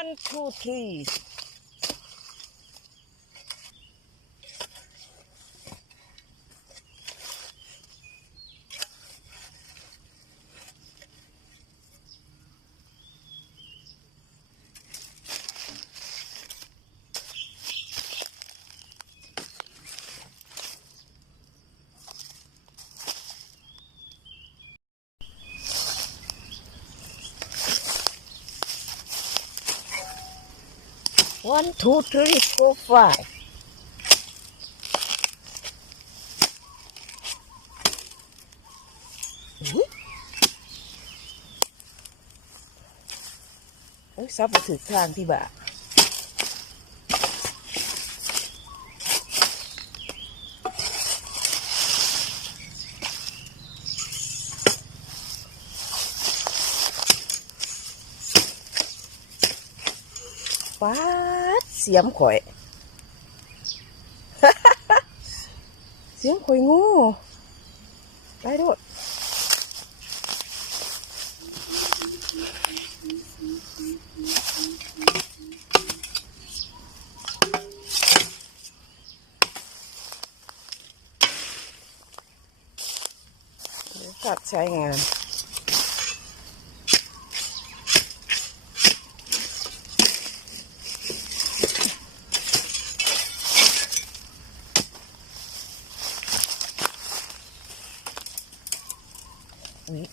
one two three 1 2 3 4 5อุ๊ยเอ้ยซับมาถึงทางที่บ่าป๊าด เสียมข่อย เสียงข่อยงูไปโดดเดี๋ยวกลับใช้งาน อุ๊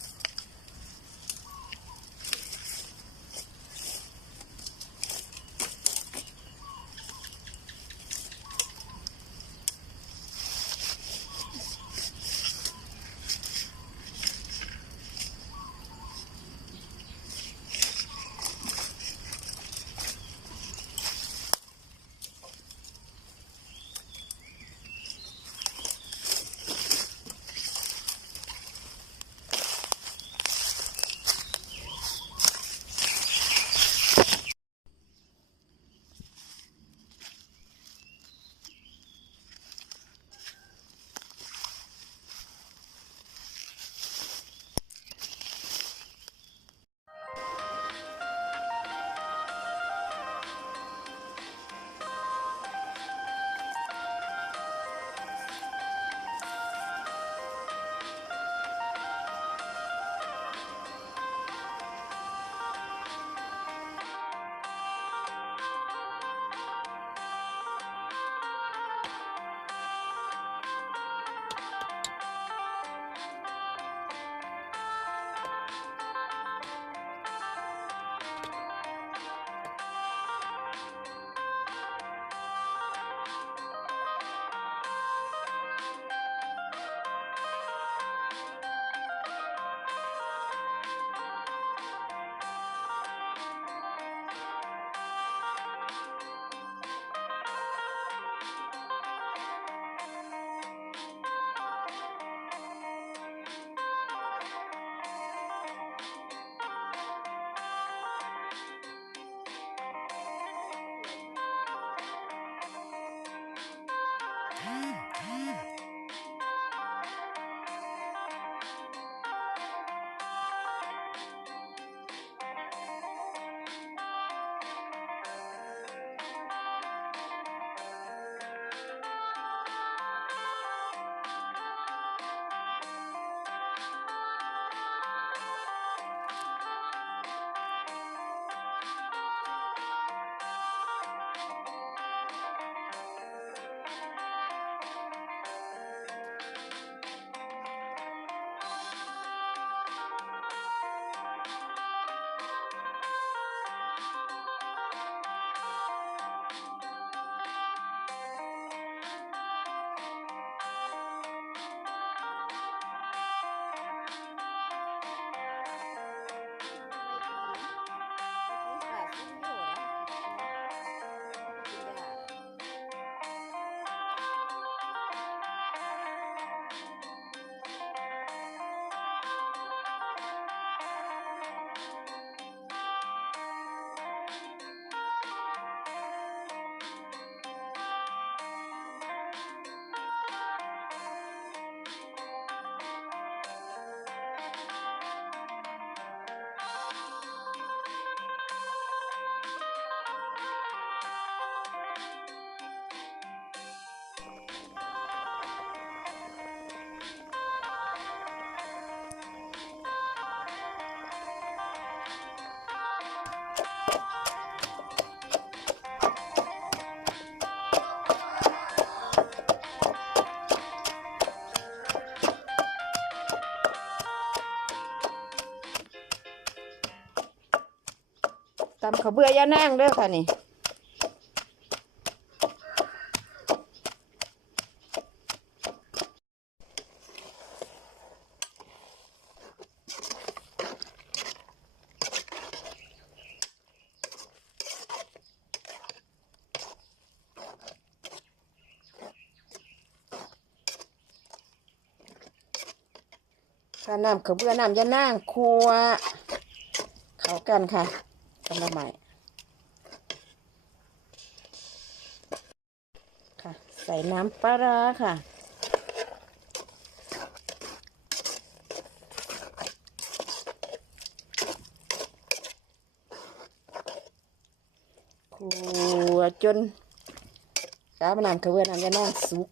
ตำข้าวเบื่อยานั่งเด้อค่ะนี่ค่ะน้ำข้าวเบื่อน้ำยานั่งครัว เข้ากันค่ะ กำลังใหม่ ค่ะ ใส่น้ำปลาค่ะขัวจนกาบน้ำข้าวเบื่อน้ำยานั่งสุก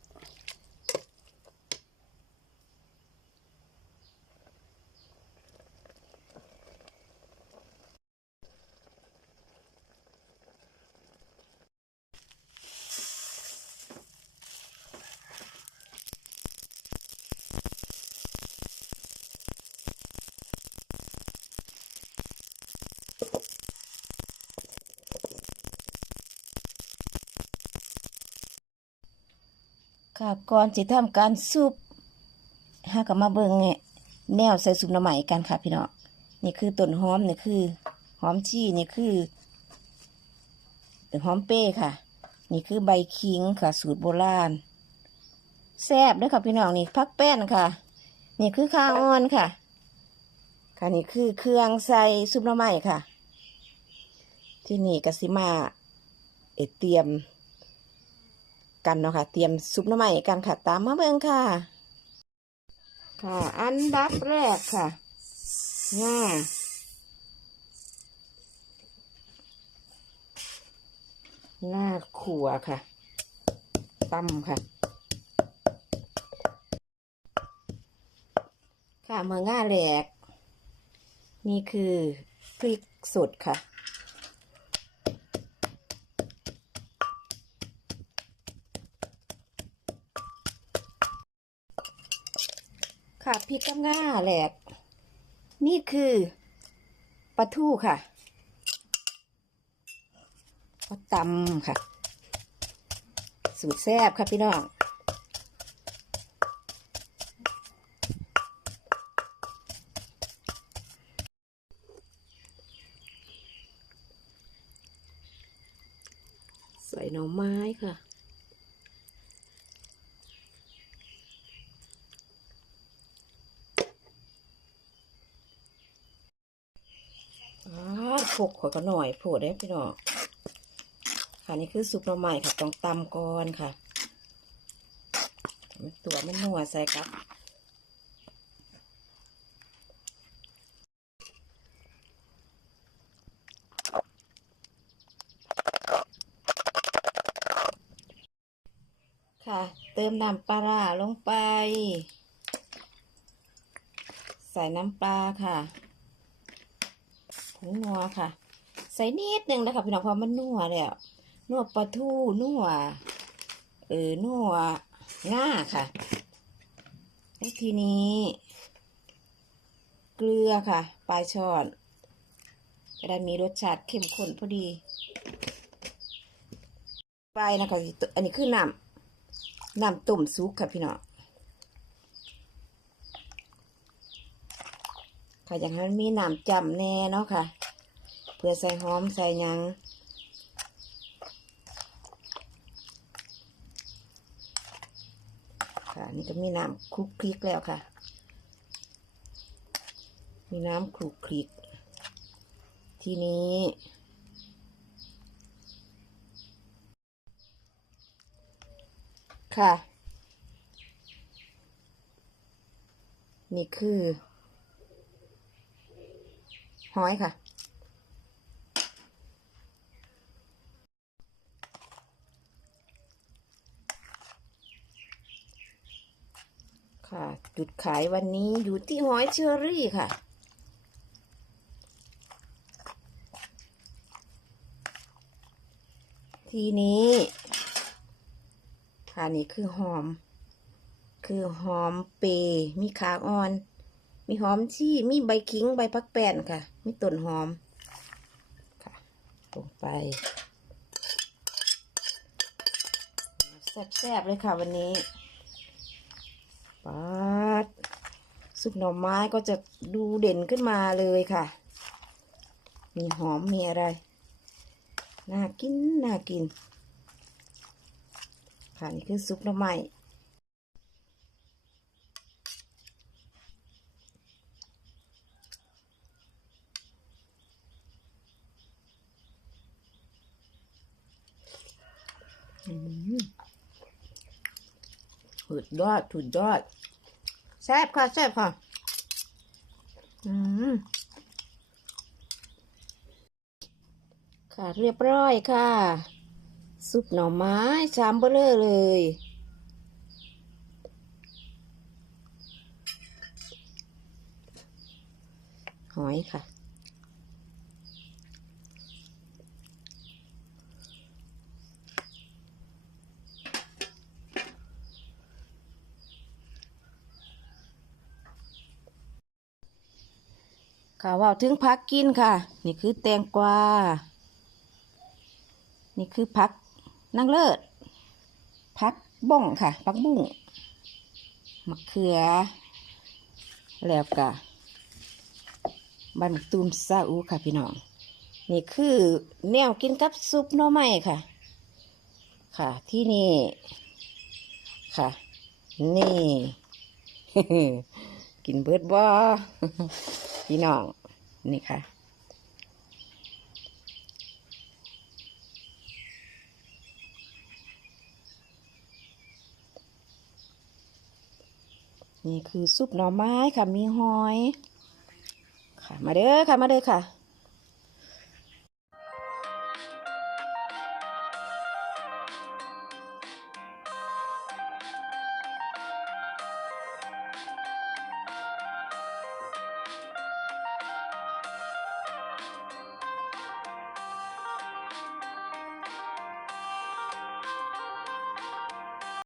ค่ะก่อนจะทำการซุปห้ากับมาเบิงเนี่ยแนวใส่ซุปน้ำใหม่กันค่ะพี่น้องนี่คือต้นหอมนี่คือ หอมชี่นี่คือหอมเป้ค่ะ นี่คือใบคิงค่ะ สูตรโบราณแซบด้วยค่ะพี่น้องนี่พักแป้นค่ะ นี่คือข้าวอ่อนค่ะ ค่ะนี่คือเครื่องใส่ซุปน้ำใหม่ค่ะ ที่นี่กสิมาเอเตรียม กันเนาะค่ะ เตรียมซุปน้ำใหม่กันค่ะ ตามมาเบิ่งค่ะ ค่ะ อันดับแรกค่ะง่าง่าขัวค่ะตำค่ะ ค่ะเมื่อง่าแหลก นี่คือพริกสดค่ะ ค่ะพริกกับง่าแหลก นี่คือปลาทูค่ะปลาตำค่ะ สูตรแซ่บค่ะพี่น้อง ใส่หน่อไม้ค่ะ อ๋ อพกขอยก็หน่อยโผล่ได้พี่น้องค่ะนี่คือซุปหน่อไม้ค่ะต้องตำก่อนค่ะตัวมันนัวใส่ครับค่ะ เติมน้ำปลาราลงไป ใส่น้ำปลาค่ะ นัวค่ะ ใส่นิดนึงนะคะพี่น้องเพราะมันนัวแล้วนัวปลาทูนัวเออนัวง่าค่ะแล้วทีนี้ เกลือค่ะ ปลายช้อนจะได้มีรสชาติเข้มข้นพอดี ไปนะคะอันนี้คือน้ำน้ำต้มซุกค่ะพี่น้องค่ะอย่างนั้นมีน้ำจำแน่เนาะค่ะ เพื่อใส่หอมใส่ยังค่ะนี่ก็มีน้ำคลุกคลิกแล้วค่ะ มีน้ำคลุกคลิก ทีนี้ ค่ะ นี่คือ หอยค่ะ ค่ะ จุดขายวันนี้อยู่ที่หอยเชอรี่ค่ะ ทีนี้ ค่ะนี่คือหอม คือหอมเปย์มีขาอ่อน มีหอมชี่มีใบขิงใบพักแป้นค่ะ มีต้นหอม ค่ะลงไปแซ่บๆเลยค่ะวันนี้ ปัดซุปหน่อไม้ก็จะดูเด่นขึ้นมาเลยค่ะ มีหอมมีอะไร น่ากิน น่ากิน ค่ะนี่คือซุปหน่อไม้ อืมสุด ยอดสุดยอดแซ่บค่ะแซ่บค่ะ อืมค่ะเรียบร้อยค่ะ ซุปหน่อไม้ชามเบลอเลย หอยค่ะ ค่ะว่าวถึงพักกินค่ะ นี่คือแตงกวา นี่คือพักนางเลิศพักบ้องค่ะ พักบุ้งมะเขือ แล้วก็ใบมะตูมซาอูค่ะพี่น้อง นี่คือแนวกินกับซุปหน่อไม้ค่ะ ค่ะที่นี่ ค่ะ นี่ กินเบิดบ่พี่น้อง นี่ค่ะ นี่คือซุปหน่อไม้ค่ะ มีหอย ค่ะ มาเด้อค่ะ มาเด้อค่ะ